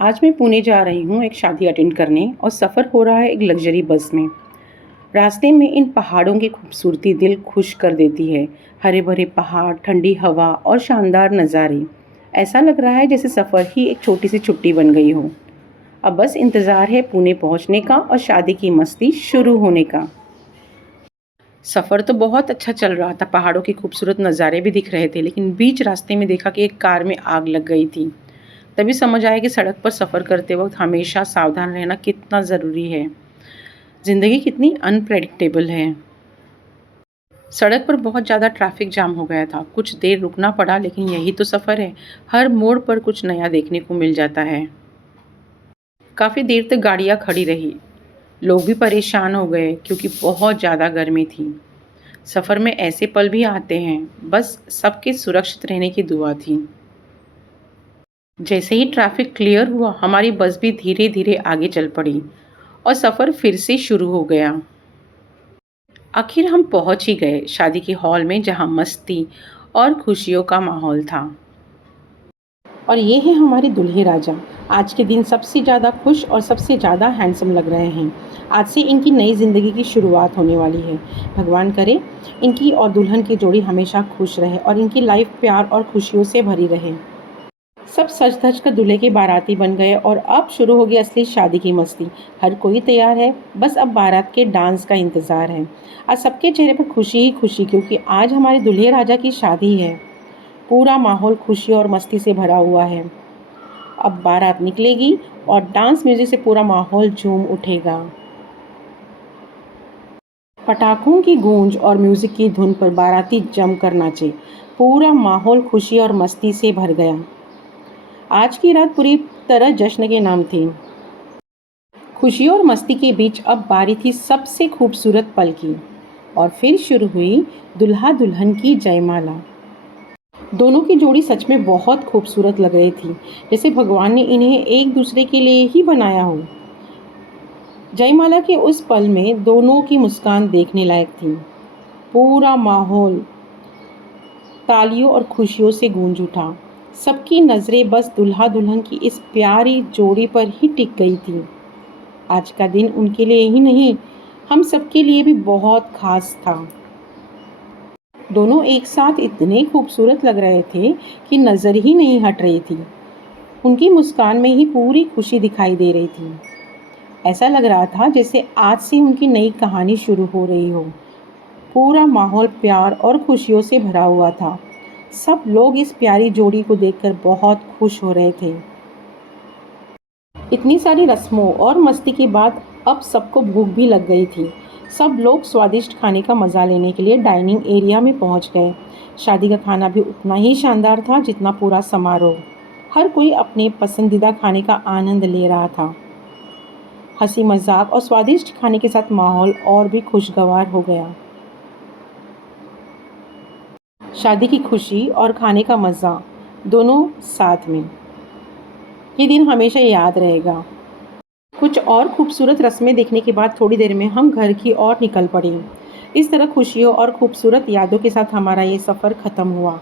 आज मैं पुणे जा रही हूँ एक शादी अटेंड करने और सफ़र हो रहा है एक लग्जरी बस में। रास्ते में इन पहाड़ों की खूबसूरती दिल खुश कर देती है। हरे भरे पहाड़, ठंडी हवा और शानदार नज़ारे। ऐसा लग रहा है जैसे सफ़र ही एक छोटी सी छुट्टी बन गई हो। अब बस इंतज़ार है पुणे पहुँचने का और शादी की मस्ती शुरू होने का। सफ़र तो बहुत अच्छा चल रहा था, पहाड़ों के खूबसूरत नज़ारे भी दिख रहे थे, लेकिन बीच रास्ते में देखा कि एक कार में आग लग गई थी। तभी समझ आया कि सड़क पर सफ़र करते वक्त हमेशा सावधान रहना कितना ज़रूरी है। ज़िंदगी कितनी अनप्रेडिक्टेबल है। सड़क पर बहुत ज़्यादा ट्रैफिक जाम हो गया था। कुछ देर रुकना पड़ा, लेकिन यही तो सफ़र है। हर मोड़ पर कुछ नया देखने को मिल जाता है। काफ़ी देर तक गाड़ियाँ खड़ी रही। लोग भी परेशान हो गए क्योंकि बहुत ज़्यादा गर्मी थी। सफ़र में ऐसे पल भी आते हैं, बस सबके सुरक्षित रहने की दुआ थी। जैसे ही ट्रैफिक क्लियर हुआ, हमारी बस भी धीरे धीरे आगे चल पड़ी और सफ़र फिर से शुरू हो गया। आखिर हम पहुंच ही गए शादी के हॉल में, जहां मस्ती और खुशियों का माहौल था। और ये है हमारे दूल्हे राजा। आज के दिन सबसे ज़्यादा खुश और सबसे ज़्यादा हैंडसम लग रहे हैं। आज से इनकी नई ज़िंदगी की शुरुआत होने वाली है। भगवान करे इनकी और दुल्हन की जोड़ी हमेशा खुश रहे और इनकी लाइफ प्यार और खुशियों से भरी रहे। सब सज धज कर दूल्हे के बाराती बन गए और अब शुरू होगी असली शादी की मस्ती। हर कोई तैयार है, बस अब बारात के डांस का इंतज़ार है। आज सबके चेहरे पर खुशी ही खुशी, क्योंकि आज हमारे दूल्हे राजा की शादी है। पूरा माहौल खुशी और मस्ती से भरा हुआ है। अब बारात निकलेगी और डांस म्यूजिक से पूरा माहौल झूम उठेगा। पटाखों की गूंज और म्यूजिक की धुन पर बाराती जमकर नाचे। पूरा माहौल खुशी और मस्ती से भर गया। आज की रात पूरी तरह जश्न के नाम थी। खुशी और मस्ती के बीच अब बारी थी सबसे खूबसूरत पल की, और फिर शुरू हुई दुल्हा दुल्हन की जयमाला। दोनों की जोड़ी सच में बहुत खूबसूरत लग रही थी, जैसे भगवान ने इन्हें एक दूसरे के लिए ही बनाया हो। जयमाला के उस पल में दोनों की मुस्कान देखने लायक थी। पूरा माहौल तालियों और खुशियों से गूंज उठा। सबकी नज़रें बस दुल्हा दुल्हन की इस प्यारी जोड़ी पर ही टिक गई थी। आज का दिन उनके लिए ही नहीं, हम सबके लिए भी बहुत खास था। दोनों एक साथ इतने खूबसूरत लग रहे थे कि नज़र ही नहीं हट रही थी। उनकी मुस्कान में ही पूरी खुशी दिखाई दे रही थी। ऐसा लग रहा था जैसे आज से उनकी नई कहानी शुरू हो रही हो। पूरा माहौल प्यार और खुशियों से भरा हुआ था। सब लोग इस प्यारी जोड़ी को देखकर बहुत खुश हो रहे थे। इतनी सारी रस्मों और मस्ती के बाद अब सबको भूख भी लग गई थी। सब लोग स्वादिष्ट खाने का मज़ा लेने के लिए डाइनिंग एरिया में पहुंच गए। शादी का खाना भी उतना ही शानदार था जितना पूरा समारोह। हर कोई अपने पसंदीदा खाने का आनंद ले रहा था। हंसी मजाक और स्वादिष्ट खाने के साथ माहौल और भी खुशगवार हो गया। शादी की खुशी और खाने का मज़ा दोनों साथ में, ये दिन हमेशा याद रहेगा। कुछ और खूबसूरत रस्में देखने के बाद थोड़ी देर में हम घर की ओर निकल पड़े। इस तरह खुशियों और खूबसूरत यादों के साथ हमारा ये सफ़र ख़त्म हुआ।